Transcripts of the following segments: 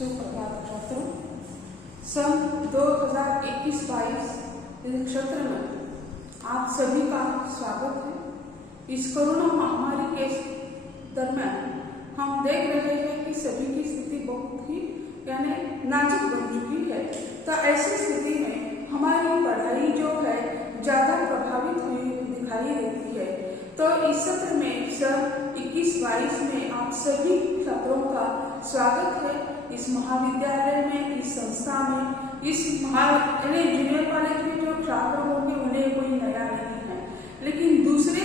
सुप्रभात छात्रों। सन 2021-22 सत्र में आप सभी का स्वागत है। इस कोरोना महामारी के दरमियान हम देख रहे हैं कि सभी की स्थिति बहुत ही नाजुक बन चुकी है। तो ऐसी स्थिति में हमारी पढ़ाई जो है ज्यादा प्रभावित हुई दिखाई देती है। तो इस सत्र में सन 21-22 में आप सभी छात्रों का स्वागत है। इस महाविद्यालय में, इस संस्था में, इस जूनियर कॉलेज में जो छात्र होंगे उन्हें कोई नया नहीं है, लेकिन दूसरे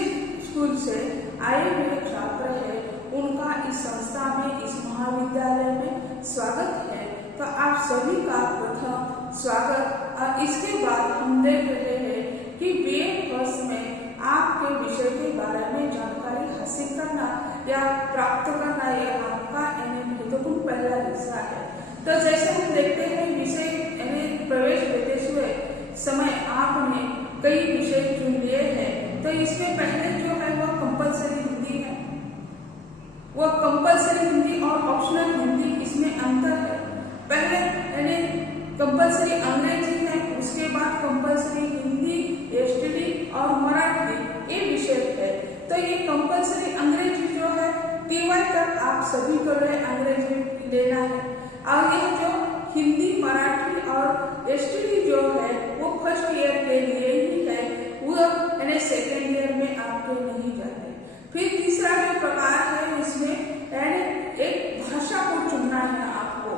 स्कूल से आए हुए छात्र है उनका इस संस्था में, इस महाविद्यालय में स्वागत है। तो आप सभी का प्रथम स्वागत। और इसके बाद हम देख रहे हैं कि बीए फर्स्ट में आपके विषय के बारे में जानकारी हासिल करना या प्राप्त करना यह आपका महत्वपूर्ण पहला हिस्सा है। तो जैसे हम देखते हैं विषय प्रवेश लेते हुए समय आपने कई विषय चुन लिए हैं। तो इसमें पहले जो है वह कंपलसरी हिंदी है, वह कंपलसरी हिंदी और ऑप्शनल हिंदी, इसमें अंतर है। पहले कंपलसरी अंग्रेजी है, उसके बाद कंपलसरी हिंदी, एसटीडी और मराठी ये विषय है। तो ये कंपलसरी अंग्रेजी जो है टीवाई तक आप सभी को अंग्रेजी लेना है, और यह जो हिंदी, मराठी और एसटीडी जो है वो फर्स्ट ईयर के लिए ही है, वो सेकेंड ईयर में आपको नहीं जाते। फिर तीसरा जो प्रकार है इसमें एक भाषा को चुनना है आपको।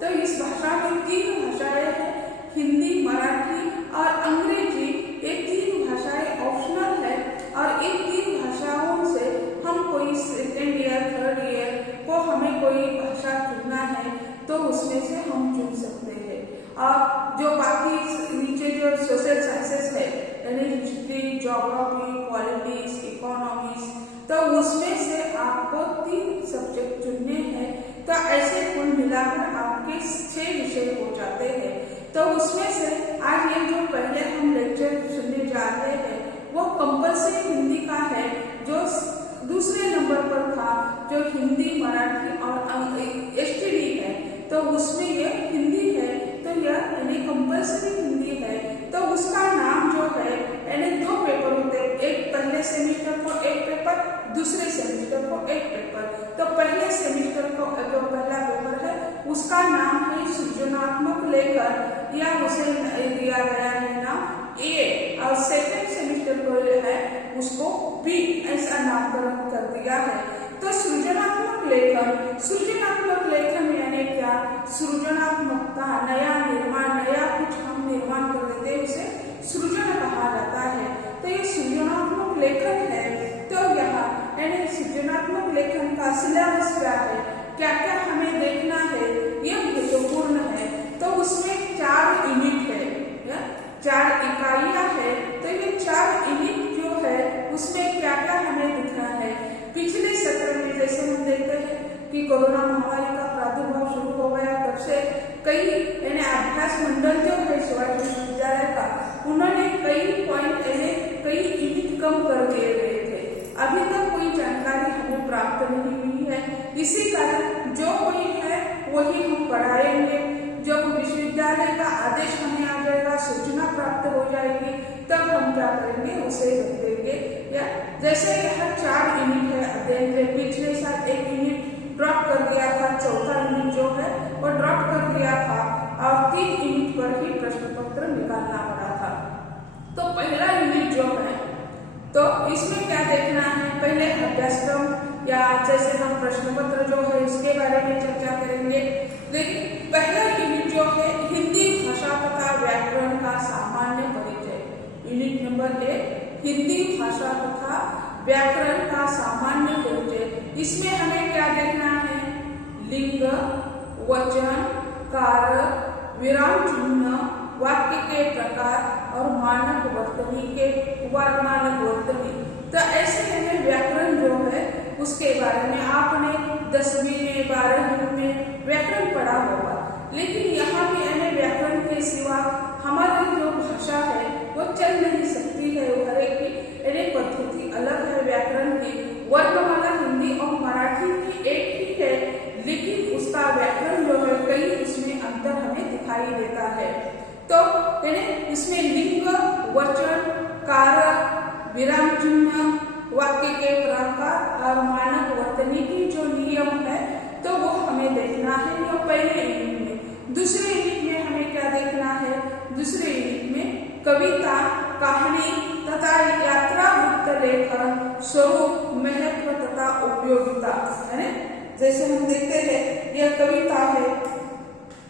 तो इस भाषा में 3 भाषाएं हैं, हिंदी, मराठी और अंग्रेजी। ये 3 भाषाएं ऑप्शनल है और इन 3 भाषाओं से हम कोई सेकेंड ईयर, थर्ड ईयर को हमें कोई भाषा चुनना है तो उसमें से हम चुन सकते हैं। और जो बाकी नीचे जो सोशल साइंसेस है हिस्ट्री, ज्योग्राफी, पॉलिटिक्स, इकोनॉमिक्स, तो उसमें से आपको 3 सब्जेक्ट चुनने हैं। तो ऐसे कुल मिलाकर आपके 6 विषय हो जाते हैं। तो उसमें से आज ये जो पहले हम लेक्चर सुनने जा रहे हैं वो कंपलसरी हिंदी का है, जो दूसरे नंबर पर था, जो हिंदी, मराठी और एसटीडी है। तो उसमें यह हिंदी है, तो यह कंपलसरी हिंदी है। तो उसका नाम जो है 2 पेपर होते हैं, एक पहले सेमेस्टर को एक पेपर, दूसरे सेमेस्टर को एक पेपर। तो पहले सेमेस्टर को जो पहला पेपर है उसका नाम है सृजनात्मक लेखन, या उसे दिया गया है नाम ए, और सेकेंड सेमेस्टर को है उसको बी, ऐसा नामकरण कर दिया है। तो सृजनात्मक लेखन यानी क्या? सृजनात्मकता, नया निर्माण, नया कुछ हम निर्माण कर देते हैं, उसे सृजन कहा जाता है। तो ये सृजनात्मक लेखन है। तो यहाँ सृजनात्मक लेखन का सिलेबस क्या है, क्या क्या हमें देखना है, यह महत्वपूर्ण है। तो उसमें 4 यूनिट है, 4 इकाइयां है। तो ये 4 यूनिट जो है उसमें क्या क्या हमें दिखना है। पिछले सत्र में जैसे हम देखते हैं कि कोरोना महामारी का प्रादुर्भाव शुरू हो गया, तब से कई अभ्यास मंडल जो है शिवाजी विश्वविद्यालय का, उन्होंने कई पॉइंट कई यूनिट कम कर दिए गए थे। अभी तक कोई जानकारी हमें प्राप्त नहीं हुई है। इसी कारण जो कोई है वही हम पढ़ाएंगे। जब विश्वविद्यालय का आदेश हमें आ जाएगा, सूचना प्राप्त हो जाएगी, तब हम क्या करेंगे उसे रख देंगे। या जैसे यह 4 यूनिट है अध्ययन के, पिछले साल 1 यूनिट ड्रॉप कर दिया था, चौथा यूनिट जो है वो ड्रॉप कर दिया था, और 3 यूनिट पर ही प्रश्न पत्र निकालना पड़ा था। तो पहला यूनिट जो है तो इसमें क्या देखना है, पहले अभ्यासक्रम या जैसे हम प्रश्न पत्र जो है इसके बारे में चर्चा करेंगे। लेकिन पहला यूनिट जो है हिंदी भाषा तथा व्याकरण का सामान्य परिचय। यूनिट नंबर 1 हिंदी भाषा तथा व्याकरण का सामान्य परिचय। इसमें हमें क्या देखना है? लिंग, वचन, कारक, विराम चिन्ह, वाक्य के प्रकार और मानक वर्तनी। तो ऐसे हमें व्याकरण जो है उसके बारे में आपने 10वीं में, 12वीं में व्याकरण पढ़ा होगा। लेकिन यहाँ भी हमें व्याकरण के सिवा हमारी जो भाषा है वो चल नहीं सकती है। हर एक की पद्धति अलग है व्याकरण की। वर्णमाला हिंदी और मराठी की एक ही है, लेकिन उसका व्याकरण जो है कई दिखाई देता है। तो इसमें लिंग, वचन, कारक, विराम चिन्ह, वाक्य के प्रकार और मानक वर्तनी की जो नियम है तो वो हमें देखना है। ये पहले यूनिट में। दूसरे यूनिट में हमें क्या देखना है? दूसरे यूनिट में कविता, कहानी तथा यात्रा वृत्त लेखन, स्वरूप, महत्व तथा उपयोगिता है। जैसे हम देखते हैं यह कविता है,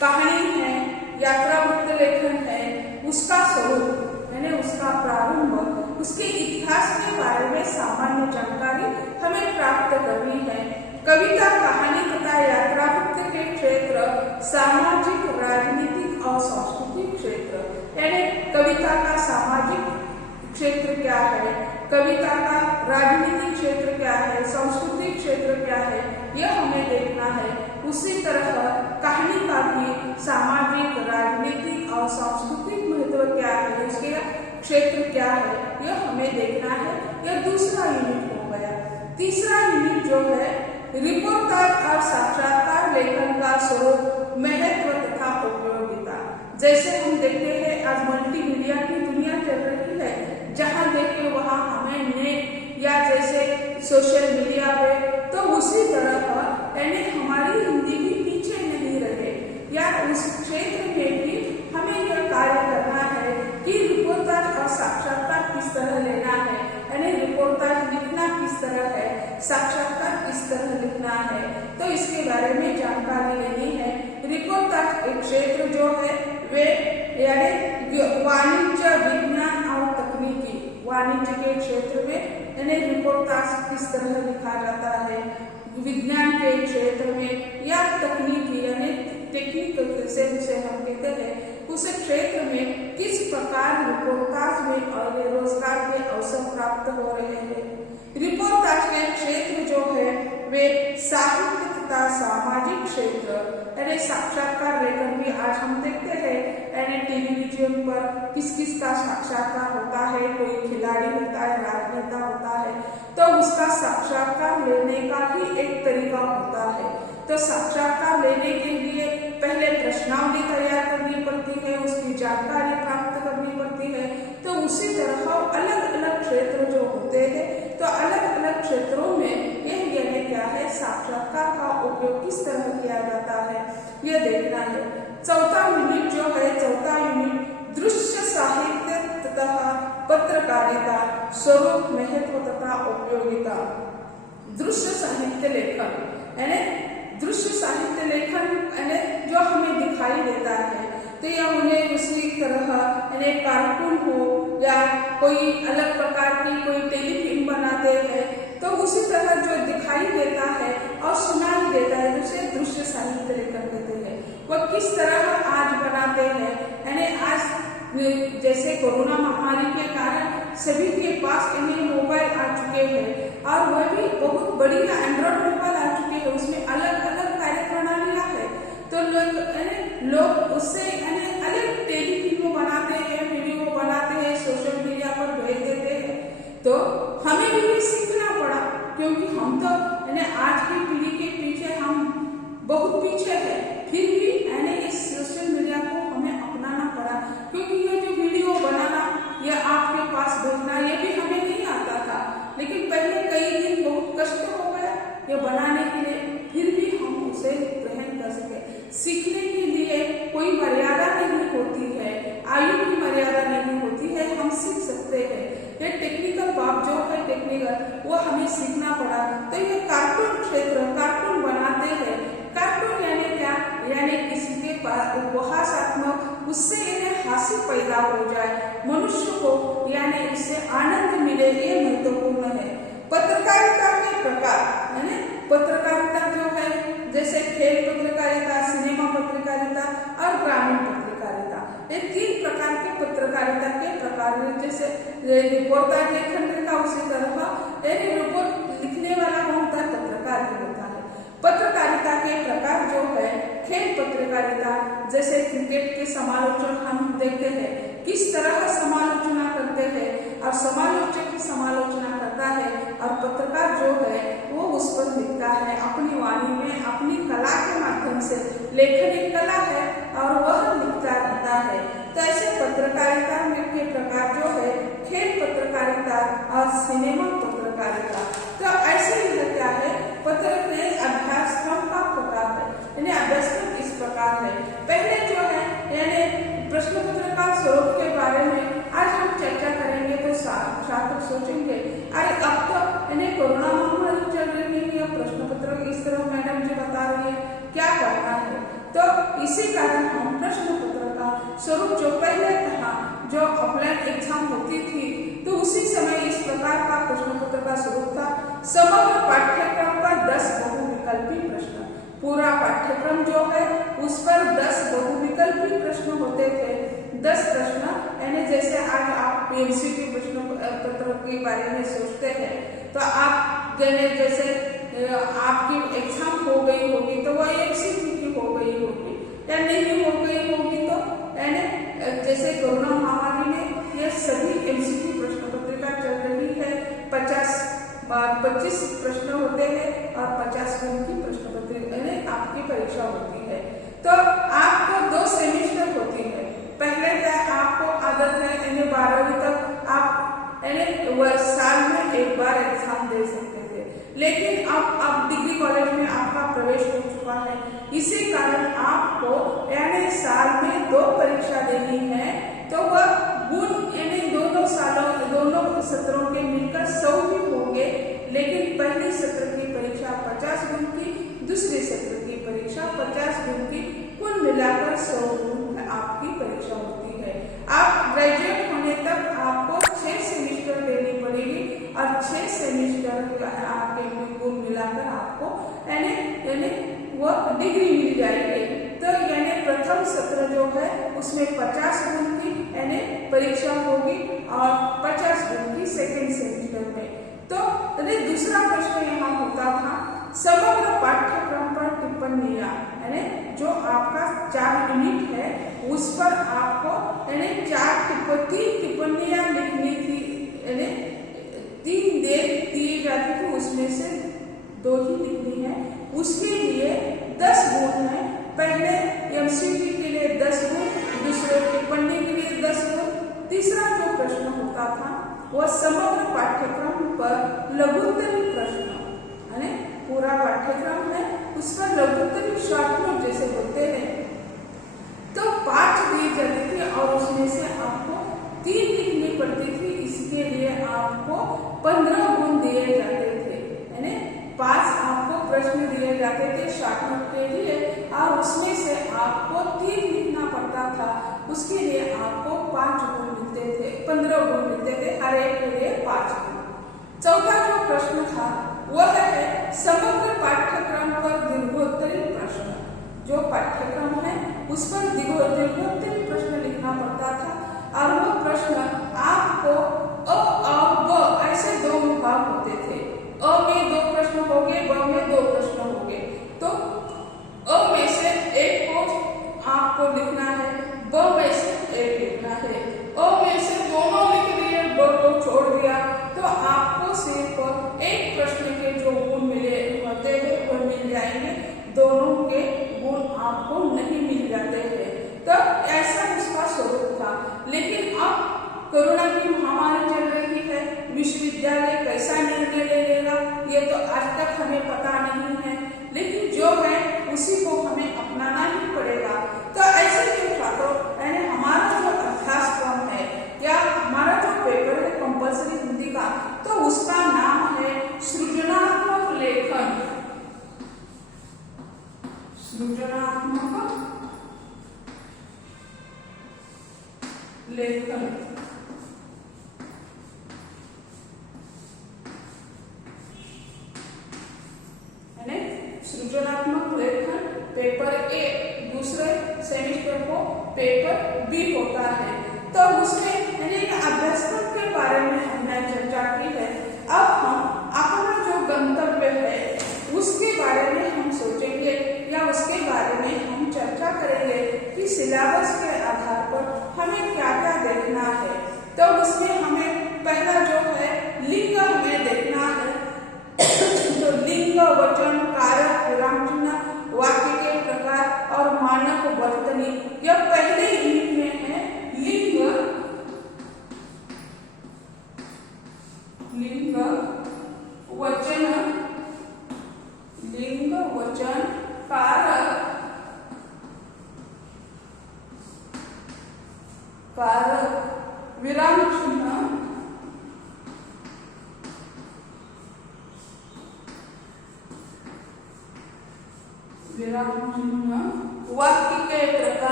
कहानी है, यात्रा वृत्त लेखन है, उसका स्वरूप है, उसका प्रारंभ, उसके इतिहास के बारे में सामान्य जानकारी हमें प्राप्त करनी है। कविता, कहानी तथा यात्रा वृत्त के क्षेत्र सामाजिक, राजनीतिक और सांस्कृतिक क्षेत्र, यानी कविता का सामाजिक क्षेत्र क्या है, कविता का राजनीतिक क्षेत्र क्या है, सांस्कृतिक क्षेत्र क्या है, यह हमें देखना है। उसी तरह कहानी का भी सामाजिक, राजनीतिक और सांस्कृतिक महत्व क्या है, इसके क्षेत्र क्या है, यह हमें देखना है। यह दूसरा यूनिट हो गया। तीसरा यूनिट जो है रिपोर्टाज और साक्षात्कार लेखन का स्वरूप, महत्व तथा उपयोगिता। जैसे हम देखते हैं आज मल्टीमीडिया की दुनिया चल रही है, जहाँ देखे वहाँ हमें नेट या जैसे सोशल मीडिया पे, तो उसी तरह यानी हमारी हिंदी भी पीछे नहीं रहे, या उस क्षेत्र में भी हमें यह कार्य करना है कि रिपोर्टाज और साक्षात्कार किस तरह लेना है, यानी रिपोर्टाज लिखना किस तरह है, साक्षात्कार किस तरह लिखना है, तो इसके बारे में जानकारी लेनी है। रिपोर्टाज एक क्षेत्र जो है वे यानी वाणिज्य, विज्ञान और तकनीकी, वाणिज्य के क्षेत्र में यानी रिपोर्टाज किस तरह लिखा जाता है, विज्ञान के क्षेत्र में या तकनीकी यानी टेक्निकल जिसे हम कहते हैं, उस क्षेत्र में किस प्रकार रिपोर्टाज में और रोजगार के अवसर प्राप्त हो रहे हैं। रिपोर्टाज के क्षेत्र जो है वे साहित्य तथा सामाजिक क्षेत्र, यानी साक्षात्कार लेखन भी आज हम देखते हैं, यानी टेलीविजन पर किस किस का साक्षात्कार होता है, कोई खिलाड़ी होता है, राजनेता होता है, तो उसका साक्षात्कार लेने का भी एक तरीका होता है। तो साक्षात्कार लेने के लिए पहले प्रश्नावली तैयार करनी पड़ती है, उसकी जानकारी प्राप्त करनी पड़ती है। तो उसी तरह अलग अलग क्षेत्र जो होते हैं, तो अलग अलग क्षेत्रों में यह यानी क्या है, साक्षात्कार का उपयोग किस तरह किया जाता है, यह देखना है। चौथा यूनिट जो है, चौथा यूनिट दृश्य साहित्य तथा पत्रकारिता, स्वरूप, महत्व तथा उपयोगिता। दृश्य साहित्य लेखन यानी दृश्य साहित्य लेखन यानी जो हमें दिखाई देता है, तो या उन्हें उसी तरह यानी कार्टून हो या कोई अलग प्रकार की कोई टेलीफिल्म बनाते हैं, तो उसी तरह जो दिखाई देता है और सुनाई देता है, उसे दृश्य साहित्य लेखन कहते हैं। वह किस तरह आज बनाते हैं, यानी आज जैसे कोरोना महामारी के कारण सभी के पास इन्हें मोबाइल आ चुके हैं, और वह भी बहुत बड़ी एंड्रॉइड मोबाइल आ चुके हैं, उसमें अलग अलग कार्य प्रणालियां है, तो लोग उससे अलग टेलीफिल्म बनाते हैं, वीडियो बनाते हैं, सोशल मीडिया पर भेज देते हैं। तो हमें भी सीखना पड़ा, क्योंकि हम तो आज की पीढ़ी के पीछे हम बहुत पीछे हैं, फिर भी इस सोशल मीडिया को हमें अपनाना पड़ा, क्योंकि ये जो वीडियो बनाना या आपके पास भेजना ये भी हमें नहीं आता था, लेकिन पहले कई दिन बहुत कष्ट हो गया ये बनाने के लिए, फिर भी हम उसे ग्रहण कर सके। सीखने के लिए कोई मर्यादा नहीं होती है, आयु की मर्यादा नहीं होती है, हम सीख सकते हैं। ये टेक्निकल बात जो है टेक्निकल, वो हमें सीखना पड़ा। तो ये कार्टून क्षेत्र, कार्टून बनाते हैं, कार्टून यानी क्या, यानी किसी के उपहासात्मक, उससे इन्हें हास्य पैदा हो जाए, मनुष्य को यानी इससे आनंद मिले, ये महत्वपूर्ण है। पत्रकारिता के प्रकार यानी पत्रकारिता जो है, जैसे खेल पत्रकारिता, सिनेमा पत्रकारिता और ग्रामीण पत्रकारिता, ये तीन प्रकार के पत्रकारिता के प्रकार हैं। जैसे रिपोर्टाज लेखन का, उसी तरह रिपोर्ट लिखने वाला कौन होता है, पत्रकार ही होता है। पत्रकारिता के प्रकार जो है, खेल पत्रकारिता, जैसे क्रिकेट के समालोचन हम देखते हैं, किस तरह समालोचना करते हैं और समालोचक की समालोचना करते करता है और पत्रकार जो है वो उस पर लिखता है अपनी वाणी में, अपनी कला के माध्यम से। लेखन एक कला है और वह लिखता रहता है। तो ऐसे पत्रकारिता में के प्रकार जो है खेल पत्रकारिता और सिनेमा पत्रकारिता। तो ऐसे यह क्या है, पत्रकार अभ्यासक्रम का प्रकार है, यानी अभ्यासक्रम इस प्रकार है। पहले जो है यानी प्रश्न पत्र का स्वरूप के बारे में आज हम चर्चा करेंगे। तो छात्र सोचेंगे अरे अब तो यानी कोरोना महामारी चल रही है, प्रश्न पत्र इस तरह मैडम जी बता रही है, क्या करना है। तो इसी कारण हम प्रश्न पत्र का स्वरूप जो पहले था, जो ऑफलाइन एग्जाम होती थी, तो उसी समय इस प्रकार का प्रश्न पत्र का स्वरूप था। समग्र पाठ्यक्रम का 10 बहुविकल्पी प्रश्न, पूरा पाठ्यक्रम जो है उस पर 10 बहुविकल्पी प्रश्न होते थे। 10 प्रश्न यानी जैसे आज आप एमसीक्यू प्रश्न पत्र के बारे में सोचते हैं, तो आप जैसे आपकी एग्जाम हो गई होगी तो वह एमसीक्यू की हो गई होगी या नहीं हो गई होगी, तो यानी जैसे कोरोना महामारी में ये सभी एमसीक्यू प्रश्न पत्रिका चल रही है। 25 प्रश्न होते हैं और 50 गुण की प्रश्न पत्रिका यानी आपकी परीक्षा होती है। तो आपको 2 सेमेस्टर होती है। पहले क्या आपको आदत है यानी 12वीं तक आप साल में एक बार एग्जाम दे सकते थे, लेकिन अब डिग्री कॉलेज में आपका प्रवेश हो चुका है, इसी कारण आपको यानी साल में 2 परीक्षा देनी है। तो वह गुण यानी दोनों सत्रों के मिलकर 100 ही होंगे, लेकिन पहली सत्र की परीक्षा 50 गुण की, दूसरे सत्र की परीक्षा 50 गुण की, कुल मिलाकर 100 गुण आपकी परीक्षा होती है। आप ग्रेजुएट होने तक आपको 6 सेमेस्टर देनी पड़ेगी और 6 सेमेस्टर आपके गुण मिलाकर आपको यानी वो डिग्री मिल जाएगी। तो यानी प्रथम सत्र जो है उसमें 50 गुण की यानी परीक्षा होगी और 50 गुण की सेकेंड सेमेस्टर में। तो दूसरा प्रश्न यहाँ होता था समग्र पाठ्यक्रम पर टिप्पणियां, यानी जो आपका 4 यूनिट है उस पर आपको यानी 3 टिप्पणियां लिखनी थी, यानी 3 दिए जाती थी, उसमें से 2 ही लिखनी है। उसके लिए 10 गुण है। पहले एमसीक्यू के लिए 10 गुण, दूसरे टिप्पणी के लिए 10 गुण। तीसरा जो प्रश्न होता था वह समग्र पाठ्यक्रम पर लघुत्तरी प्रश्न, यानी पूरा पाठ्यक्रम है उस पर लघुत्तरी शॉर्ट नोट जैसे होते हैं, तो 5 दी जाती थी और उसमें से आपको 3 लिखनी पड़ती थी। इसके लिए आपको 15 गुण दिए जाते थे, यानी 5 आपको प्रश्न दिए जाते थे शॉर्ट नोट के लिए और उसमें से आपको 3 लिखना पड़ता था। उसके लिए आपको 5 गुण मिलते थे, 15 गुण मिलते थे, हर एक के लिए 5 गुण। चौथा जो प्रश्न था वह है समग्र पाठ्यक्रम पर दीर्घोत्तरी प्रश्न। जो पाठ्यक्रम है उस पर दीर्घोत्तरी प्रश्न लिखना पड़ता था और वो प्रश्न आपको अ और ब ऐसे 2 विभाग होते थे। अ में 2 प्रश्न हो गए, ब में 2 प्रश्न हो गए। तो अ में से एक को आपको लिखना है, ब में से एक लिखना है। अ में से दोनों लिख दिए, ब को छोड़ दिया, तो आपको सिर्फ एक प्रश्न के जो गुण मिले होते हैं वो मिल जाएंगे, दोनों के गुण आपको नहीं मिल जाते हैं। तो ऐसा उसका स्वरूप था। लेकिन अब कोरोना की महामारी चल रही है, विश्वविद्यालय कैसा निर्णय ले लेगा ये तो आज तक हमें पता नहीं है, लेकिन जो है उसी को हमें अपनाना ही पड़ेगा। तो ऐसे जो छात्रों यानी हमारा जो अभ्यासक्रम है या हमारा जो पेपर है कंपल्सरी हिंदी का, तो उसका नाम है सृजनात्मक लेखन। सृजनात्मक लेखन यानी सृजनात्मक लेखन पेपर ए, दूसरे सेमेस्टर को पेपर बी होता है। तो उसमें यानी अभ्यासक्रम के बारे में हमने चर्चा की है। अब हम अपना जो गंतव्य है उसके बारे में हम सोचेंगे या उसके बारे में हम चर्चा करेंगे कि सिलेबस के आधार पर हमें क्या क्या देखना है। तो उसमें हमें पहला जो है लिंग हमें मानक वर्तनी। यह पहले यूनिट में है लिंग, वचन, लिंग वचन कारक, विराम चिन्ह,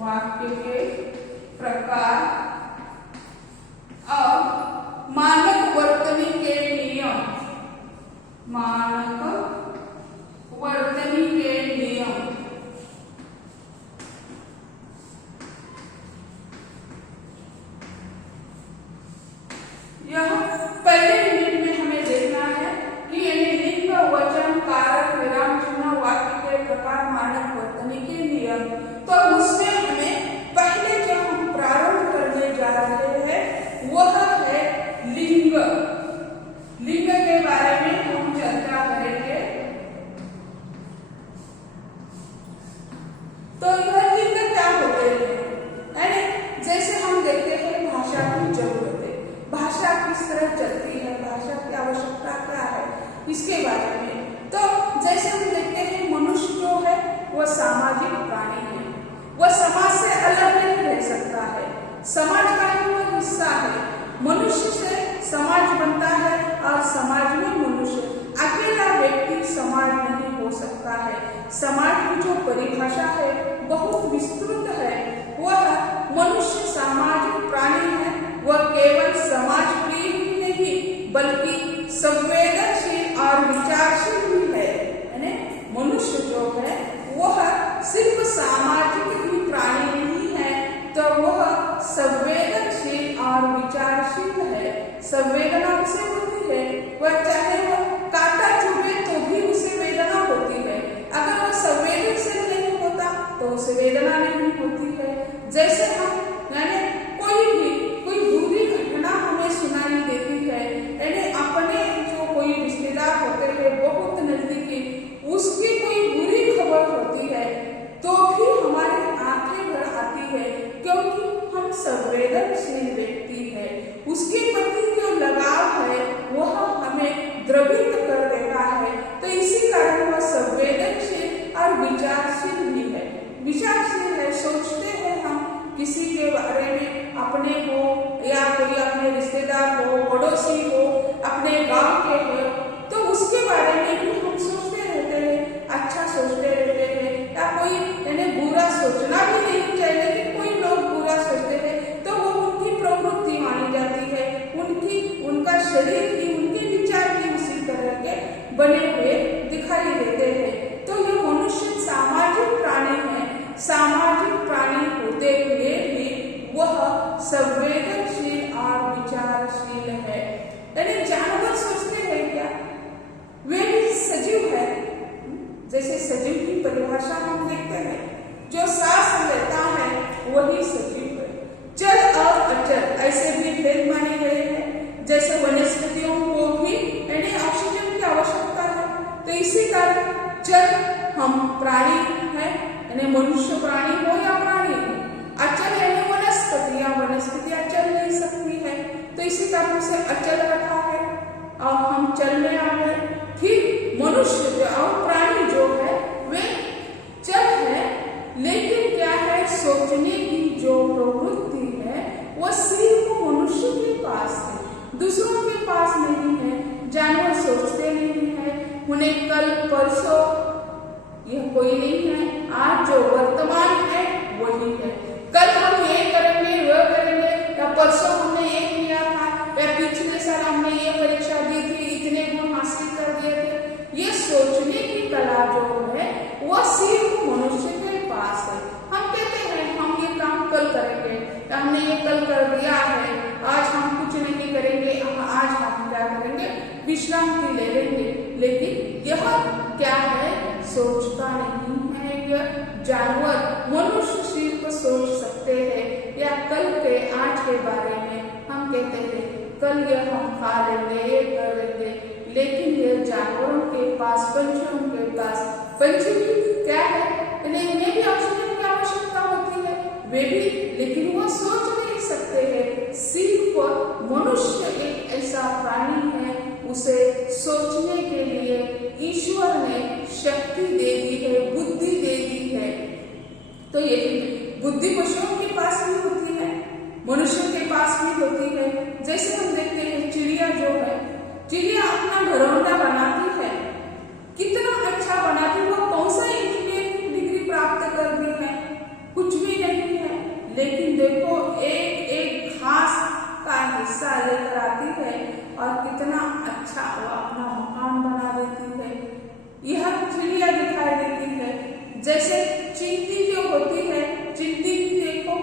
वाक्य के प्रकार, और मानक वर्तनी के नियम, यह पहले यूनिट में हमें देखना है कि लिंग वचन कारक विराम चिन्ह वाक्य के प्रकार मानक वर्तनी के नियम। तो उसमें हमें पहले जो हम प्रारंभ करने जा रहे हैं वह है लिंग। लिंग के बारे में हम चर्चा करेंगे। तो यह लिंग क्या होते हैं? जैसे हम देखते हैं भाषा की जरूरतें, भाषा किस तरह चलती है, भाषा की आवश्यकता क्या है, इसके बारे में। तो जैसे हम देखते हैं मनुष्य जो है वह सामाजिक प्राणी है, वह समाज से अलग नहीं रह सकता है, समाज का ही वह हिस्सा है। मनुष्य से समाज बनता है और समाज में मनुष्य, अकेला व्यक्ति समाज नहीं हो सकता है। समाज की जो परिभाषा है बहुत विस्तृत है। वह मनुष्य सामाजिक प्राणी है, वह केवल समाज प्रिय ही नहीं बल्कि संवेदनशील और विचारशील भी है। मनुष्य जो है वह सिर्फ सामाजिक ही प्राणी नहीं है, तो वह संवेदनशील और विचारशील है। संवेदना उसे होती है, वह चाहे वह काटा चुभे तो भी उसे वेदना होती है। अगर वह संवेदनशील नहीं होता तो उसे वेदना नहीं होती है। जैसे हम कोई बुरी घटना हमें सुनाई देती है, अपने जो कोई रिश्तेदार होते हैं बहुत नजदीकी, उसकी कोई बुरी खबर होती है तो भी हमारी आंखें भर आती है, क्योंकि हम संवेदनशील व्यक्ति है। उसके प्रति जो लगाव है वह हमें द्रवित कर देता है। तो इसी कारण वह संवेदनशील और विचारशील भी है। विचारशील है, सोचते हैं हम किसी के बारे में, अपने को या कोई अपने रिश्तेदार हो, पड़ोसी हो, अपने गांव के हो, तो उसके बारे में भी हम सोचते रहते हैं, अच्छा सोचते रहते हैं। या कोई बुरा सोचना भी नहीं चाहिए, लेकिन कोई लोग बुरा सोचते हैं तो वो उनकी प्रवृत्ति मानी जाती है, उनका शरीर ही, उनके विचार भी उसी तरह के बने हुए दिखाई देते हैं। तो ये मनुष्य सामाजिक प्राणी है। सामाजिक प्राणी होते हुए भी वह संवेदनशील और विचारशील है। जानवर सोचते हैं क्या? वे भी सजीव है। जैसे सजीव की परिभाषा हम देखते हैं, जो सांस लेता है वही सजीव है। चल और अचल ऐसे भी भेद माने गए हैं। जैसे वनस्पतियों को भी ऑक्सीजन की आवश्यकता है, तो इसी कारण चल हम प्राणी है, मनुष्य प्राणी हो या प्राणी हो। अचल वनस्पतियां चल नहीं सकती है, तो इसी कारण से अचल रखा है और हम चलने आ गए। ठीक मनुष्य और प्राणी जो है वे चल है, लेकिन क्या है, सोचने की जो प्रवृत्ति है वह सिर्फ मनुष्य के पास है, दूसरों के पास नहीं है। जानवर सोचते नहीं है, उन्हें कल परसों यह कोई नहीं है। आज जो वर्तमान है वही है। कल हम ये करेंगे, वह करेंगे, या परसों हमने ये किया था, या पिछले साल हमने ये परीक्षा दी थी, इतने गुण हासिल कर दिए थे। ये सोचने की कला जो है वह सिर्फ मनुष्य के पास है। हम कहते हैं हम ये काम कल करेंगे, हमने ये कल कर दिया है, आज हम कुछ नहीं करेंगे, आज हम क्या करेंगे, विश्रांति ले लेंगे। लेकिन यह क्या है, सोचता नहीं है। यह जानवर, मनुष्य सिर्फ सोच सकते हैं, या कल के आज के बारे में हम कहते हैं कल यह हम खा लेंगे, ये कर लेंगे, लेकिन ये जानवरों के पास, पंछियों के पास, पंछी भी क्या है, इन्हें भी ऑक्सीजन की आवश्यकता होती है, वे भी, लेकिन वो सोच नहीं सकते हैं। सिर्फ मनुष्य एक ऐसा प्राणी है, उसे सोचने के लिए ईश्वर ने शक्ति दे दी है, बुद्धि दे दी है। तो ये बुद्धि पशुओं के पास भी होती है, मनुष्यों के पास भी होती है। जैसे हम देखते हैं चिड़िया जो है, चिड़िया अपना घरौंदा बनाती है, कितना अच्छा बनाती है, वो कौन सा इंजीनियरिंग डिग्री प्राप्त कर दी है, कुछ भी नहीं है, लेकिन देखो एक एक घास का हिस्सा लेकर आती है और कितना अच्छा वो अपना मकान बना देती है। यह चिड़िया दिखाई देती है। जैसे चींटी जो होती है, चींटी भी देखो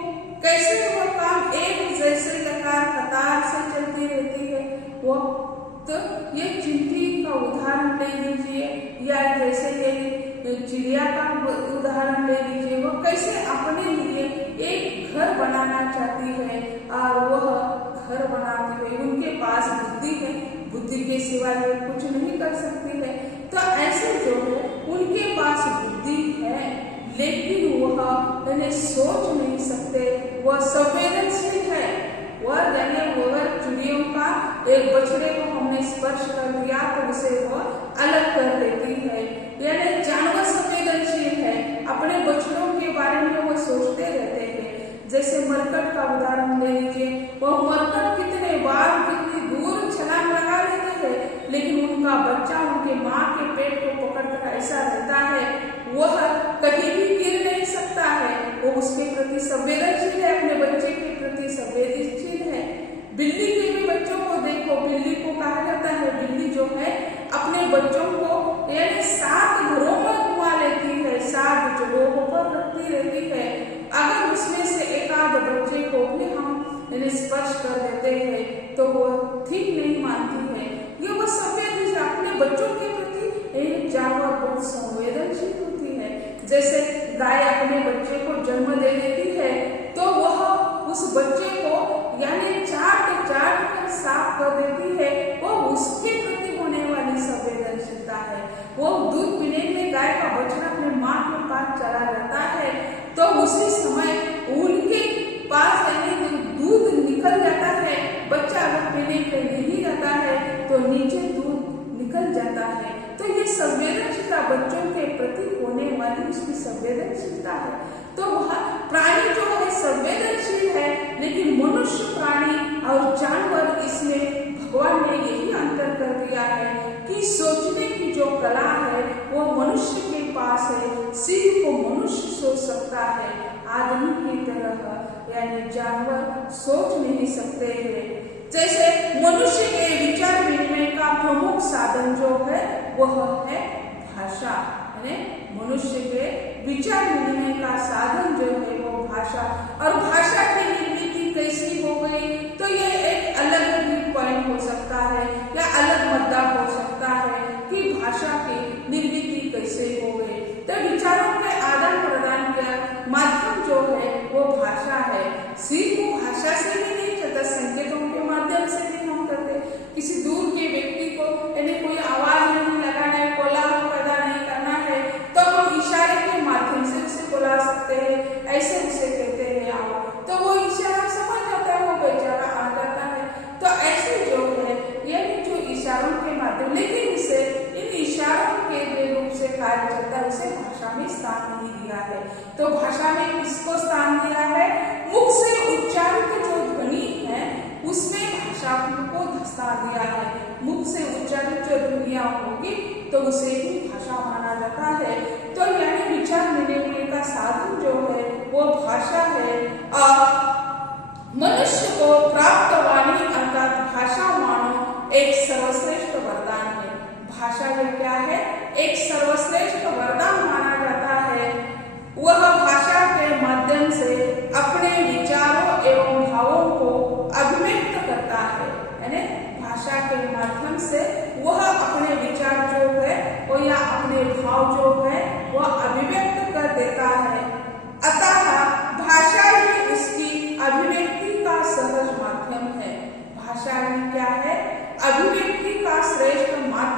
कैसे वो काम एक जैसे कतार से चलती रहती है। वो तो ये चींटी का उदाहरण ले लीजिए, या जैसे ये चिड़िया का उदाहरण ले लीजिए। वो कैसे अपने लिए एक घर बनाना चाहती है और वह घर बनाती है। उनके पास बुद्धि है, बुद्धि के सिवा ये कुछ नहीं कर सकती है। तो ऐसे जो है उनके पास बुद्धि है, लेकिन वह इन्हें सोच नहीं सकते, वह संवेदनशील है। वह अगर चिड़ियों का एक बछड़े को हमने स्पर्श कर दिया तो उसे वह अलग कर देती है। यानी जानवर संवेदनशील है, अपने बछड़ों के बारे में वो सोचते रहते हैं। जैसे मरकट का उदाहरण ले लीजिए, वह मरकट कितने बार कितनी दूर छलांग लगा लेते हैं, लेकिन उनका बच्चा उनके माँ के पेट को पकड़कर ऐसा रहता है, वह कहीं भी गिर नहीं सकता है। वो उसके प्रति संवेदनशील है, अपने बच्चे के प्रति संवेदनशील है। बिल्ली के भी बच्चों को देखो, बिल्ली को कहा जाता है, बिल्ली जो है अपने बच्चों को यानी 7 घरों में घुमा लेती है, 7 जगहों पर रखती रहती है। अगर उसमें से एक आध बच्चे को भी हम स्पर्श कर देते हैं तो वो ठीक नहीं मानती है। ये वो संवेदनशील अपने बच्चों के प्रति एक जानवर बहुत संवेदनशील होती है। जैसे गाय अपने बच्चे को जन्म दे देती है तो वह उस बच्चे को यानी चाट कर साफ कर देती है। वो उसके प्रति होने वाली संवेदनशीलता है। वो दूध पीने में गाय का बछड़ा अपने माँ के पास चला जाता है तो उसी समय उनके पास यानी दूध निकल जाता है। बच्चा अगर पीने के नहीं जाता है तो नीचे दूध निकल जाता है। तो ये संवेदनशीलता बच्चों के प्रति होने वाली उसकी संवेदनशीलता है। तो वह प्राणी जो है संवेदनशील है, लेकिन मनुष्य प्राणी और जानवर इसमें भगवान ने यही अंतर कर दिया है कि सोचने की जो कला है वो मनुष्य के पास है। सिर्फ मनुष्य सोच सकता है, आदमी की तरह यानी जानवर सोच नहीं सकते हैं। जैसे मनुष्य के विचार विनिमय का प्रमुख साधन जो है वह है भाषा। मनुष्य के विचार विनिमय का साधन जो है वो भाषा। और भाषा की निर्मिति कैसी हो गई तो ये एक अलग पॉइंट हो सकता है या अलग मुद्दा हो सकता है कि भाषा की निर्मिति कैसे हो गई। तो विचारों के आदान प्रदान का माध्यम जो है वो भाषा है। सिर्फ भाषा से भी नहीं चलता, संकेतों के माध्यम से भी हम करते। किसी दूर के व्यक्ति को यानी कोई आवाज नहीं लगाना है, कोलाहल पैदा नहीं करना है तो हम इशारे के माध्यम से उसे बुला सकते हैं। ऐसे उसे कहते हैं आओ, तो वो इशारा समझ जाता है, वो बेचारा आ जाता है। तो ऐसे जो है यानी जो इशारों के माध्यम, लेकिन इसे इन इशारों के रूप से कार्य चलता है, उसे भाषा में स्थान नहीं दिया है। तो भाषा में किसको स्थान दिया है? मुख से उच्चारित जो ध्वनि है उसमें भाषा को स्थान दिया है। मुख से उच्चारित जो ध्वनियां होगी तो उसे ही भाषा माना जाता है। तो यानी विचार निर्णय का साधन जो है वो भाषा है। और मनुष्य को प्राप्त वाणी अर्थात भाषा मानो एक सर्वश्रेष्ठ वरदान है। भाषा ये क्या है? एक सर्वश्रेष्ठ वरदान माना जाता है। वह भाषा के माध्यम से अपने विचारों एवं भावों को अभिव्यक्त करता है। यानी भाषा के माध्यम से वह अपने विचार जो है वो या अपने भाव जो है वह अभिव्यक्त कर देता है। अतः भाषा ही उसकी अभिव्यक्ति का सहज माध्यम है। भाषा ही क्या है? अभिव्यक्ति का श्रेष्ठ माध्यम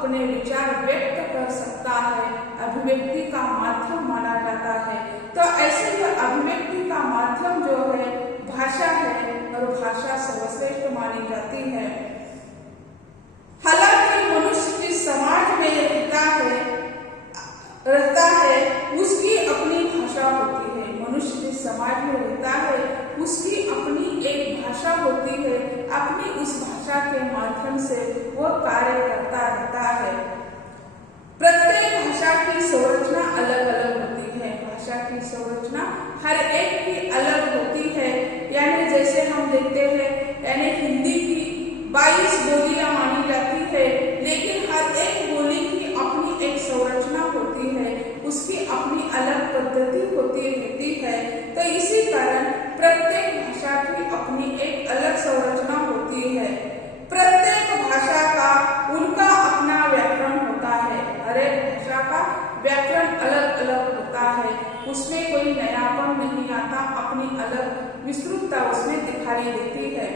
अपने विचार व्यक्त कर सकता है, अभिव्यक्ति का माध्यम माना जाता है। तो ऐसे ही अभिव्यक्ति का माध्यम जो है भाषा है और भाषा सर्वश्रेष्ठ मानी जाती है। हालांकि मनुष्य जिस समाज में रहता है उसकी अपनी भाषा होती है। मनुष्य जिस समाज में रहता है उसकी अपनी एक भाषा होती है। अपनी उस भाषा के माध्यम से वो कार्य करता रहता है। प्रत्येक भाषा की संरचना अलग अलग होती है। भाषा की संरचना हर एक की अलग होती है। यानी जैसे हम देखते हैं, यानी हिंदी की 22 बोलियां मानी जाती है, लेकिन हर एक बोली की अपनी एक संरचना होती है, उसकी अपनी अलग पद्धति होती रहती है। तो इसी कारण प्रत्येक भाषा की अपनी एक अलग संरचना होती है। प्रत्येक भाषा का उनका अपना व्याकरण होता है। हर एक भाषा का व्याकरण अलग अलग होता है, उसमें कोई नयापन नहीं आता, अपनी अलग विस्तृतता उसमें दिखाई देती है।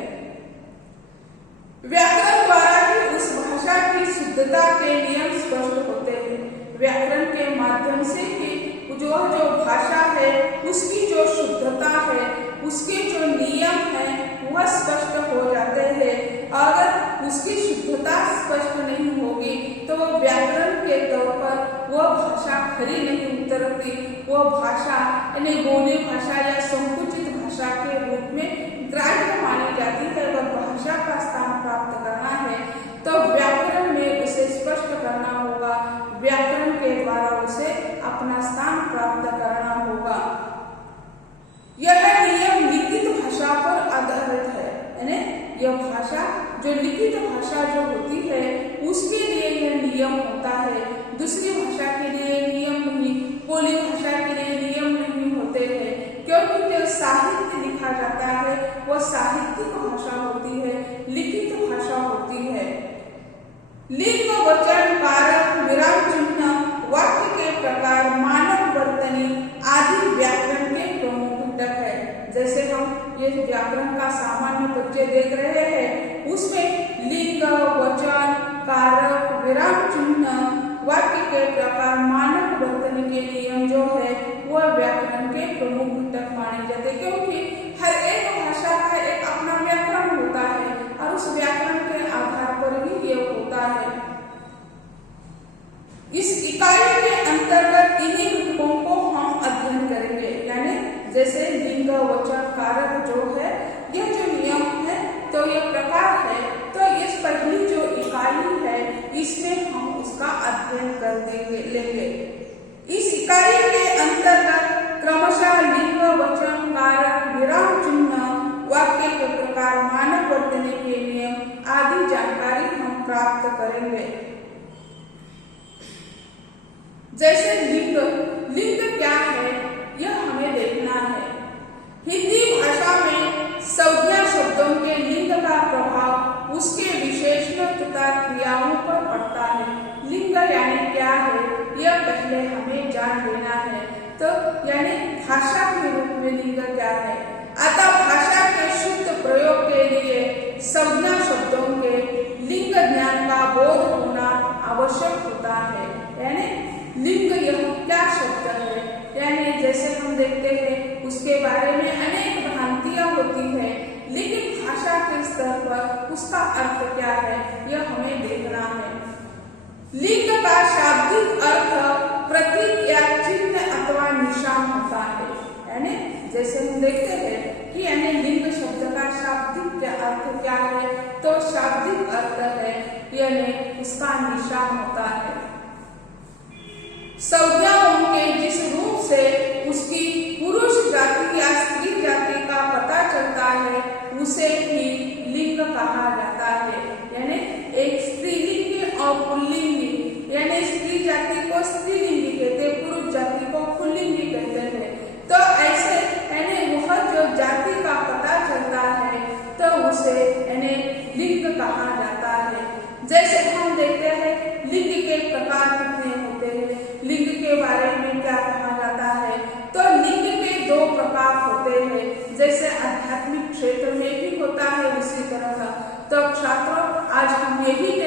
व्याकरण द्वारा ही उस भाषा की शुद्धता के नियम स्पष्ट होते हैं। व्याकरण के माध्यम से ही जो भाषा है उसकी जो शुद्धता है, उसके जो नियम है वह स्पष्ट हो जाते हैं। अगर उसकी शुद्धता स्पष्ट नहीं होगी तो वो व्याकरण के तौर पर वह भाषा खरी नहीं उतरती। वह भाषा यानी बोली भाषा या संकुचित भाषा के रूप में ग्राह्य मानी जाती है। अगर भाषा का स्थान प्राप्त करना है तो व्याकरण में उसे स्पष्ट करना होगा, व्याकरण के द्वारा उसे अपना स्थान प्राप्त करना होगा। यह नियम लिखित भाषा पर आधारित है। यानी यह भाषा जो लिखित भाषा जो होती है उसके लिए यह नियम होता है। दूसरी भाषा के लिए नियम नहीं, बोली भाषा के लिए नियम नहीं होते हैं, क्योंकि जो साहित्य लिखा जाता है वह साहित्यिक भाषा होती है, लिखित भाषा होती है। लिंग, वचन, कारक, विराम चिन्ह, वाक्य के प्रकार, मानव वर्तनी आदि व्याकरण के प्रमुख घटक है। जैसे हम ये व्याकरण का सामान्य परिचय देख रहे हैं, उसमें लिंग, वचन, कारक, विराम चिन्ह, वाक्य के प्रकार, मानव वर्तनी के नियम जो है वह व्याकरण के प्रमुख घटक माने जाते हैं। क्योंकि हर एक भाषा का एक अपना व्याकरण होता है और उस व्याकरण के आधार पर ही ये होता है। इस इकाई के अंतर्गत इन्हीं घटकों को हम अध्ययन करेंगे। यानी जैसे लिंग, वचन, कारक जो है यह जो नियम है तो यह प्रकार है, तो इस पहली जो इकाई है इसमें हम उसका अध्ययन कर लेंगे। इस इकाई के अंतर्गत क्रमशः लिंग, वचन, कारक, विराम चिन्ह, वाक्य के प्रकार, मानव वर्तनी के नियम आदि जानकारी हम प्राप्त करेंगे। जैसे लिंग, लिंग क्या है यह हमें देखना है। हिंदी भाषा में संज्ञा शब्दों के लिंग का प्रभाव उसके विशेषण तथा क्रियाओं पर पड़ता है। लिंग यानी क्या है यह पहले हमें जान लेना है। तो यानी भाषा के रूप में लिंग क्या है। अतः भाषा के शुद्ध प्रयोग के लिए संज्ञा शब्दों के लिंग ज्ञान का बोध होना आवश्यक होता है। यानी लिंग यह क्या शब्द है, यानी जैसे हम देखते हैं उसके बारे में अनेक भ्रांतियां होती है, लेकिन भाषा के स्तर पर उसका अर्थ क्या है यह हमें देखना है। लिंग का शाब्दिक अर्थ प्रतीक या चिन्ह अथवा निशान होता है। यानी जैसे हम देखते हैं कि यानी लिंग शब्द का शाब्दिक अर्थ क्या है, तो शाब्दिक अर्थ है यानी उसका निशान होता है। संज्ञाओं के जिस रूप से उसकी पुरुष जाति या स्त्री जाति का पता चलता है उसे ही लिंग कहा जाता है। यानी एक स्त्रीलिंगी और पुल्लिंगी, यानी स्त्री जाति को स्त्रीलिंगी कहते हैं, पुरुष जाति को पुल्लिंगी कहते हैं। तो ऐसे यानी वह जो जाति का पता चलता है तो उसे यानी लिंग कहा जाता है। जैसे हम देखते हैं लिंग के प्रकार कितने होते हैं, लिंग के बारे में क्या कहा जाता है, तो लिंग के 2 प्रकार होते हैं। जैसे आध्यात्मिक क्षेत्र में भी होता है उसी तरह। तो छात्रों आज हम यही